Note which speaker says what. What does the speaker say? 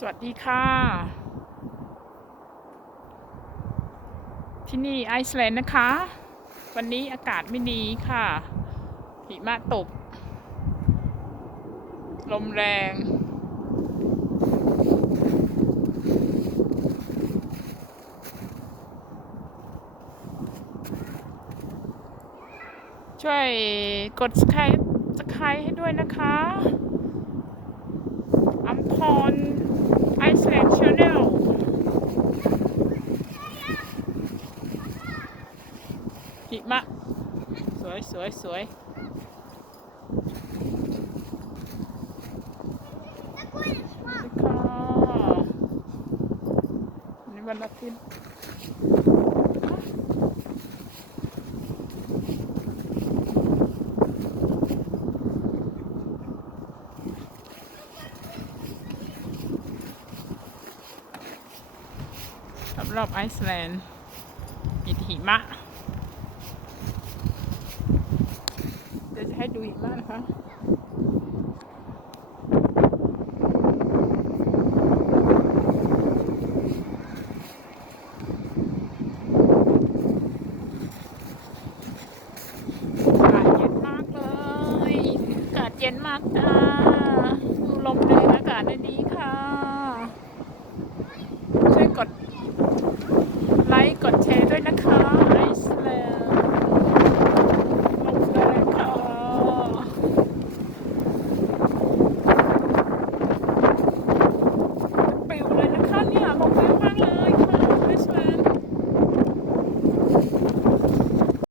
Speaker 1: สวัสดีค่ะ ที่นี่ไอซ์แลนด์นะคะ วันนี้อากาศไม่ดีค่ะ หิมะตก ลมแรง ช่วยกด subscribe subscribe ให้ด้วยนะคะ อัมพรไอซ์แลนด์ชาแนล หิมะ สวยสวยสวยสวัสดีค่ะวันนี้วันอาทิตย์รับไอซ์แลนด์มีหิมะ ดูอีกบ้างนะคะเย็นมากจ้าดูลมเลยอากาศดีค่ะ ช่วยกด ไลค์กด